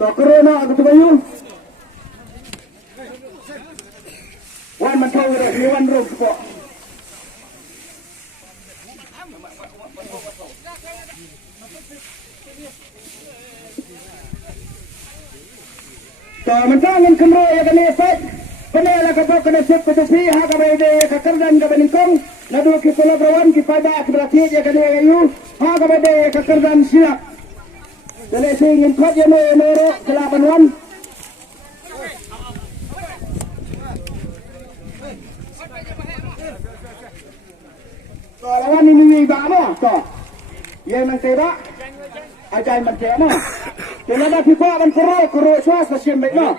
corona aku bayu wan man thau re wan ro ko to man tangan kemro ya kan efek penela ka bok na sip to pi ha ka bede ka kardan ka beningkong nadu ki kolabrawan ki pada ki berarti ya kan ayu ha ka bede ka kardan siap dale singin kot ya no kelaban wan to lawan ini ba mo to ye man teba ajai man tema kenapa kita akan kero swasta siembek no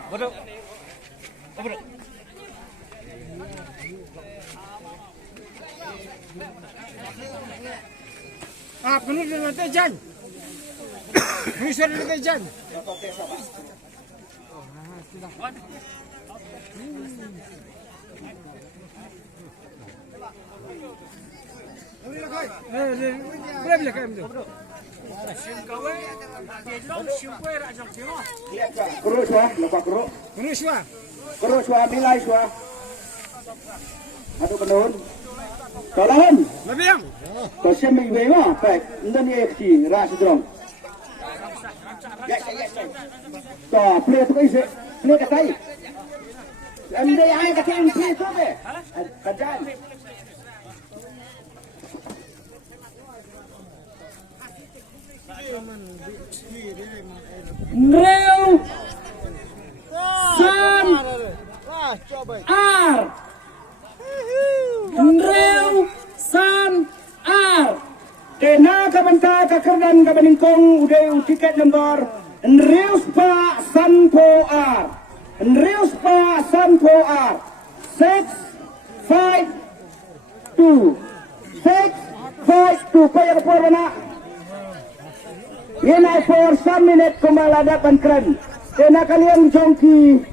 Penuh dengan tejan. Bisa dengan tejan. Boleh kayak itu. Kero swa, lepas kero. Kero swa nilai swa. Aduh penun. Tolong. Lebiang. Kau siapa yang bawa? Baik, nanti AFC rasa dong. Yes. Kau play tu isi, play katai. Anda yang katai yang play tu be, kajan. Real, San, R. Real, San, R. Kena kabanta kakardan kabaningkong uday tiket nomor Reus pa Sanpo R. Reus pa Sanpo R. 652 kaya kapor na. Yan ay for some minute kumaladapan kran. Kena kalian jongki.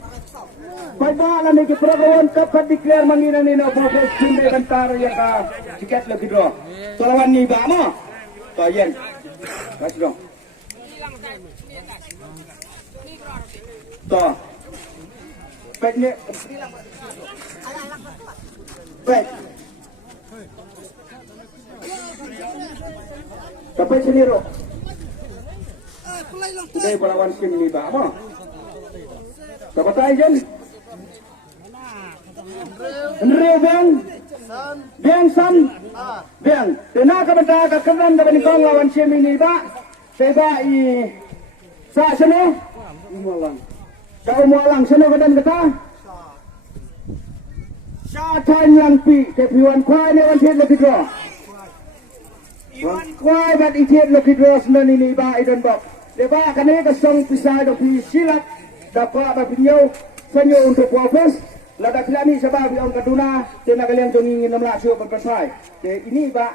Pada na niki program kapat declare mangina ni na progress sinde kantar ya ka tiket lagi draw. Tolawan ni ba mo? To yen. Kasih dong. To. Pek ni. Pek. Sampai sini ro. Đây là quan sim ni ba mo. Dapat tay jen. Real Bang San Bang tenaga benda kekemran dapat nikong lawan sim ini ba seba i sa seno mualang seno kadan kata sa tan yang pi kepiwan kwai ne wan thet lebih draw wan kwai bat i thet lebih draw senan ini ba idan bok deba kane ka song pisai do pi silat dapat ba pinyo sanyo untuk profes lada kilani sebab yang kaduna tena kalian tu ingin namla sio berpasai ini iba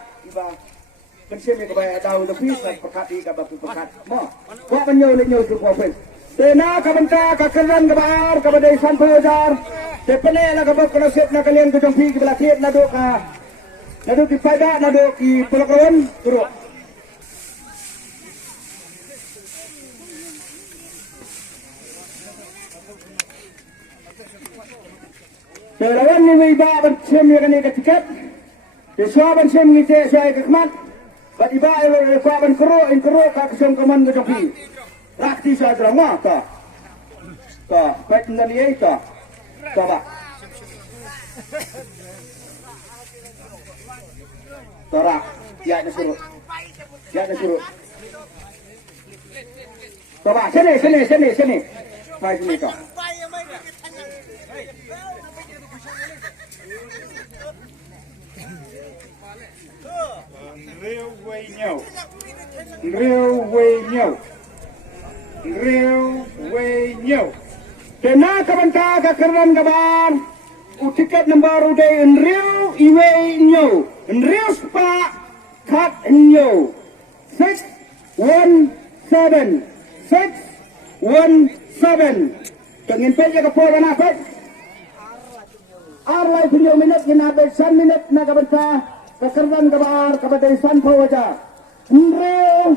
pensem ke baya daun de pis pekat di ka bapu pekat mo ko panyo le nyo tu profes tena ka benta ka keran ka bar ka badai sanpo jar te pene la ka bak sep na kalian ku jompi ke belakit na do ki pada na do ki pelakon turu Lawan ni may iba bersem yang ni ketiket. Deswa bersem ni saya kekmat. Bat iba elo kwa ban kero ka kesem kaman kejoki. Rakti saya drama ta. Ta, baik ndani ai ta. Coba. Tora, ya disuruh. Coba sini. Mai sini ta. Railway nyaw. Kena kabanta kakarnan kaban. Utiket nomor uday railway nyaw. Spa cut nyaw. 617. Kengin peja kapora na pet. Arlay pinyo minit ginabay 1 minute na kabanta. Kakardan kabar kabantay san pawaja. Railway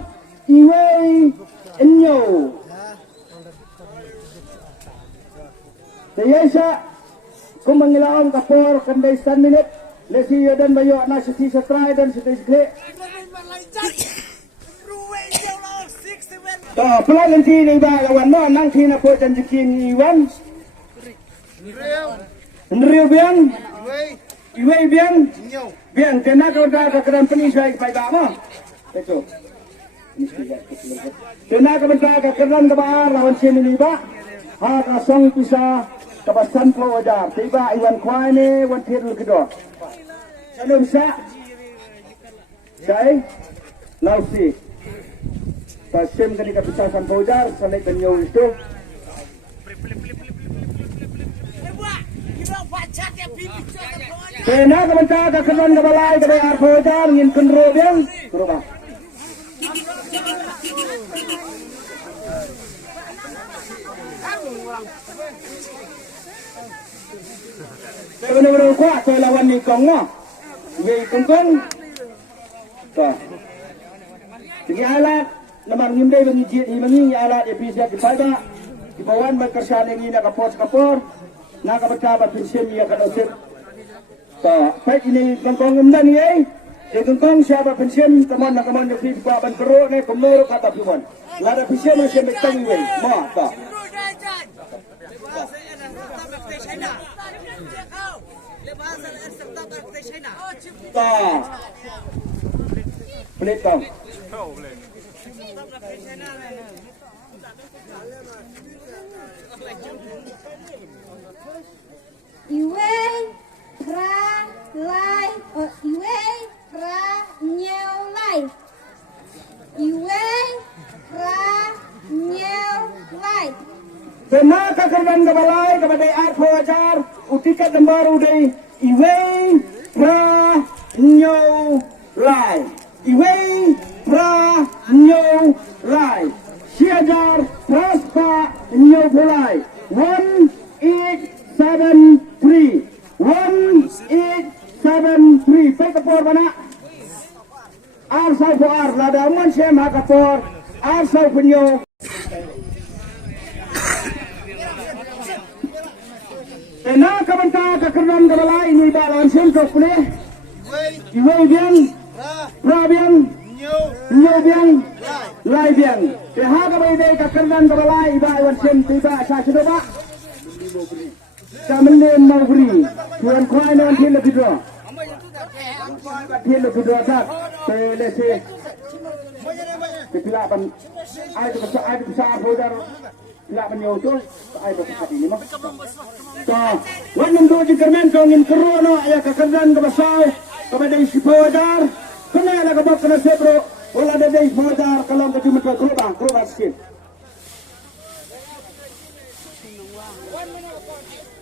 nyaw. Yesa kung mangilaon kapor kanday 10 minute lesi dan bayo na si try dan si tikle to pelan nanti ni ba lawan no nang tina po jan jikin iwan Nriu biang iwe biang biang kena kau dah keran penisai pai ba mo betul kena kau dah keran ke ba lawan sini ni ba ha kasong pisa kabasan po aja tiba iwan kwai ni wan tir kedo salum sa sai lausi pasim kani kapisasan po aja sanai kanyo itu kena kebenca kekeran kebalai kedai arpo aja ngin kenro biang kerubah benar-benar kuat saya lawan ni kong no ye kong to jadi alat lemar ngimdai bangijit ni bangi alat dia bisa dipada di bawah berkerjaan ini nak kapor nak bercabat pensiun dia kada usir to baik ini kong ngimdan ye ye kong siapa pensiun teman yang di bawah ban perut ni kumur kata piwan lada pensiun masih betang we mo to pelit kau. Iwe pra lai, iwe pra nyeu lai, iwe pra nyeu lai. Kena kekerban kebalai kepada arpo ajar utikat lembar udai iwe pra nyau lai iwe pra nyau lai siajar praspa nyau pulai 1873 1873 pe kapor bana ar sai po ar lada man sem ha kapor ar sai punyo kena kabanta kekerban kebalai ini balan sem kok ni iwe biang pra biang nyau biang lai biang teha ka bai dei kekerban kebalai iba wan sem tiba sa sedoba kamende mawri tuan kwai non tin lebih dro tin lebih dro tak pelese kepila ban ai tu besar bodar la banyo tu ai tu kat ini mah to wan ndo jikermen ko ngin kerono ya kekerban ke basau kepada isi bodar kena la ka bok kena sebro wala ada dei bodar kalau ke cuma kerubah sikit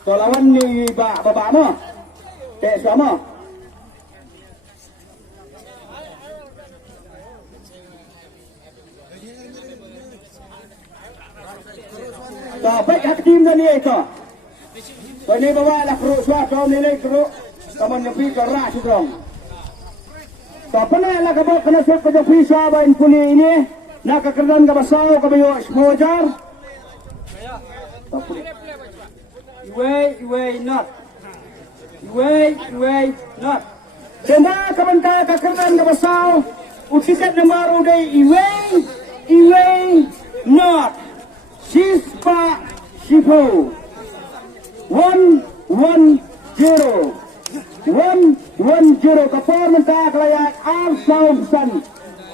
to lawan ni baba mo tek sama to baik hak tim ni itu to ni bawa lah keruk suat kau nilai keruk kamu nyepi kerah sedong to pernah lah kau kena set ke pisau bain puli ini nak kekerdan ke basau ke bayo semojar to puli Iwe not. Kena kabanta kekerdan ke basau utikat lembar udai iwe not. Sispa Sipo 110 kapor mentah kelayak Arsau San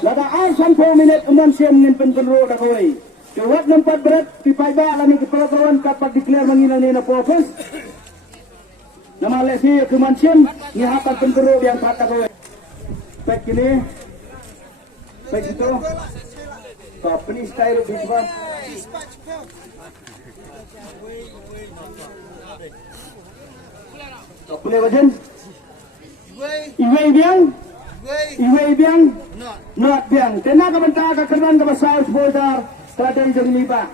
lada Arsan po minit uman siya ngin penpenro da kawai kewat nempat berat pipaiba lami kepelatuan kapat diklir manginan ni na popes nama lesi kemansian ni hapat penpenro yang patah kawai baik ini baik itu company style biswa boleh wajan iwe biang not biang kena kabanta kekerdan ke basau sebodar tadai jeng liba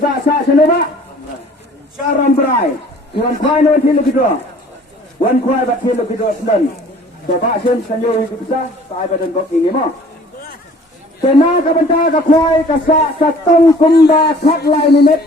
sa senova saram berai wan kwai no tin kedua wan kwai bat tin kedua selan coba sen sanyo itu bisa tai badan bok ini mah kena kabanta ke kwai kasa satong kumba khat lai minit